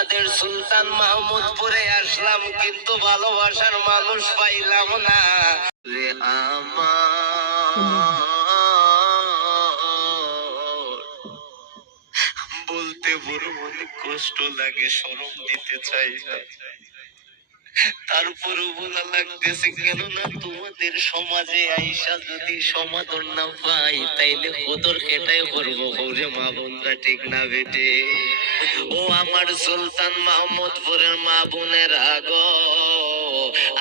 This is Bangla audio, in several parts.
তোমাদের সুলতান মাহমুদপুরে আসলাম, কিন্তু ভালোবাসার মানুষ পাইলাম না রে আমার। বলতে বড় অনেক কষ্ট লাগে, শরম দিতে চাই না, তারপরও বলা লাগতেছে। কেননা তোমাদের সমাজে আইসা যদি সমাদর না পাই, তাইলে কদর কেটাই করবো ওরে মা বোনরা, ঠিক না বেটে? ও আমার সুলতান মাহমুদপুরের মা বোনের আগো,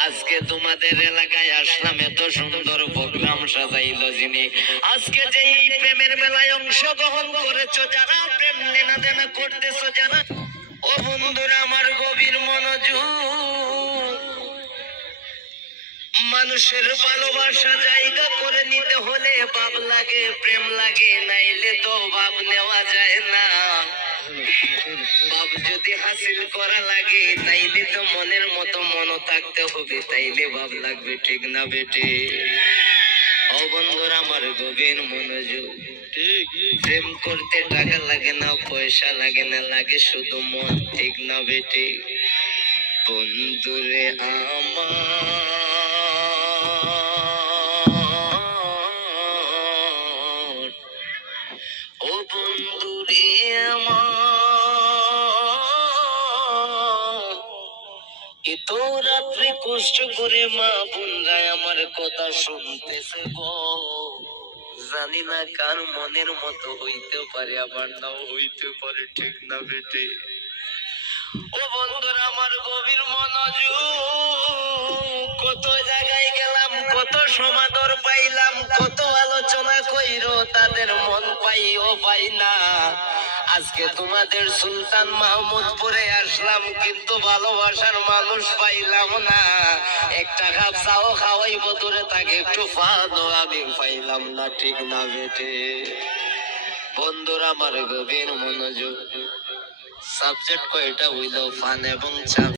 আজকে তোমাদের এলাকায় আসলাম, এত সুন্দর প্রোগ্রাম সাজাইলো যিনি। আজকে যে এই প্রেমের মেলায় অংশগ্রহণ করেছো যারা, প্রেম লেনা দেনা করতেছো যারা, ও বন্ধুরা আমার গভীর মনোযোগ। মানুষের ভালোবাসা জায়গা করে নিতে হলে ভাব লাগে, প্রেম লাগে, নাইলে তো ভাব নেওয়া যায় না। ভাব যদি হাসিল করা লাগে, তাইলে তো মনের মতো মন থাকতে হবে, তাইলে ভাব লাগবে, ঠিক না বেটে? ও বন্ধুরা আমার গভীর মনোযোগ। প্রেম করতে টাকা লাগে না, পয়সা লাগে না, লাগে শুধু মন, ঠিক না বেটে? বন্ধুরে আমার, ও বন্ধুরে আমার, এত রাত্রে কষ্ট করে মা বোনরা আমার কথা শুনতেছে গো। জানি না কার মনের মতো হইতে পারে, আবার নাও হইতে পারে, ঠিক না বেটে? ও বন্ধুরা আমার গভীর মনোযোগ। কত জায়গায় গেলাম, কত সমাদর পাইলাম, কত আলোচনা কইরো, তাদের মন পাইও পাই না। আজকে তোমাদের সুলতান মাহমুদপুরে আসলাম, কিন্তু ভালোবাসার মানুষ পাইলাম না। একটা কাপ চাও খাওয়াইব দূরে তাকে, একটু ফাঁদও আমি পাইলাম না, ঠিক না বেটে? বন্ধুরা আমার গভীর মনোযোগ। সাবজেক্ট কয়টা হইল, ফান এবং চাপ।